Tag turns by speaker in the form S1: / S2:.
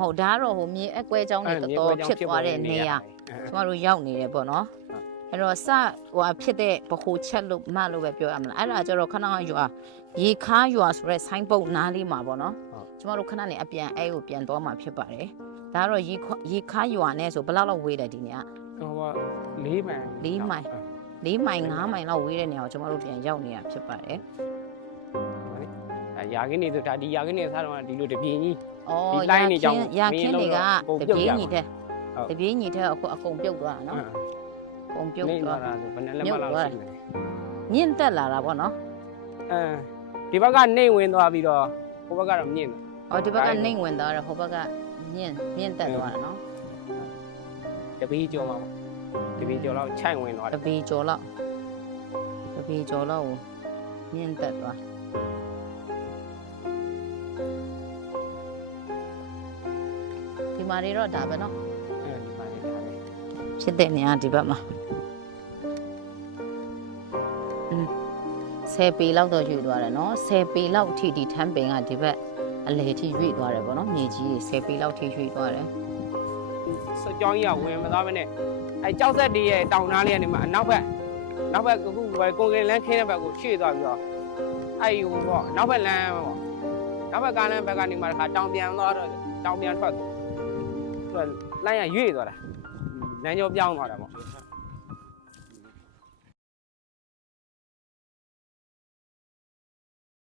S1: မဟုတ်ဒါကတော့ဟိုမြေအကွဲကြောင်းတွေတော်တော်ဖြစ်သွားတဲ့နေရာကျမတို့ရောက်နေတယ်ပေါ့နော်အဲ့တော့စဟိုဖြစ်တဲ့ဘခုချက်လို့မလို့ပဲပြောရမလားအဲ့ဒါကျတော့ခဏကရွာရေခါရွာဆိုရဲဆိုင်းပုတ်နားလေးမှာပေါ့နော်ကျမတို့ခဏနေအပြန်အဲကိုပြန်သွားမှာဖြစ်ပါတယ်ဒါကတော့ရေရေခါရွာနဲ့ဆိုဘယ်လောက်လောက်ဝေးတယ်ဒီနေရာ
S2: ဟိုလေးမိုင်
S1: လေးမိုင်၄မိုင်၅မိုင်လောက်ဝေးတဲ့နေရာကိုကျမတို့ပြန်ရောက်နေတာဖြစ်ပါတယ်
S2: အဲ ရာခင်းနေဆိုဒါဒီရာခင်းနေစားတော့ဒီလိုတပြင်းကြီး။
S1: အော်
S2: ဒီလိုင်းနေကြောင်း
S1: ရခင်းတွေက
S2: မင်းလုံးတော့
S1: တပြေးညီတဲ့
S2: ဟုတ်
S1: တပြေးညီတဲ့အခုအကုန်ပြုတ်သွားတာနော်။အကုန်ပြုတ်
S2: နေ
S1: သွား
S2: သွားတာဆိုဘယ်နဲ့လက်မလောက်ရှိမလဲ
S1: မြင့်တက်လာတာပေါ့နော်
S2: အဲဒီဘက်ကနေဝင်သွားပြီးတော့ဟိုဘက်ကတော့မြင့်တယ်။
S1: အော်ဒီဘက်ကနှိမ့်ဝင်သွားတယ်ဟိုဘက်ကမြင့်မြင့်တက်သွားတာနော်
S2: တပီးကျော်မှာတပီးကျော်လောက်ခြိုင်ဝင်သွား။တ
S1: တ
S2: ယ်
S1: ပေကျော်လောက်တပေကျော်လောက်ကိုမြင့်တက်သွား ဒီမှာတွေတော့ဒါပဲနော်
S2: အဲဒီမှာနေတာပဲ
S1: ဖြစ်တဲ့နေရာဒီဘက်မှာอืม10ပေလောက်တော့ရွေ့သွားတယ်နော်10ပေလောက်အထိဒီထမ်းပင်ကဒီဘက်အလေထိရွေ့သွားတယ်ပေါ့နော်မြေကြီး10ပေလောက်ထိရွေ့သွားတယ်
S2: စကြောင်းကြီးကဝင်မသွားမနဲ့အဲကြောက်ဆက်တည်းရဲ့တောင်သားလေးကနေမှအနောက်ဘက်နောက်ဘက်အခုကိုကင်လန်းခင်းတဲ့ဘက်ကိုရှေ့သွားပြီးတော့အဲ့ဟိုပေါ့နောက်ဘက်လမ်းပေါ့ နောက်ဘက်ကားလမ်းဘက်ကနေမှတခါတောင်ပြန်သွားတော့တောင်ပြန်ထွက်သွားသူကလမ်းရရွေ့သွားတာလမ်းကြောပြောင်းသွားတာပေါ့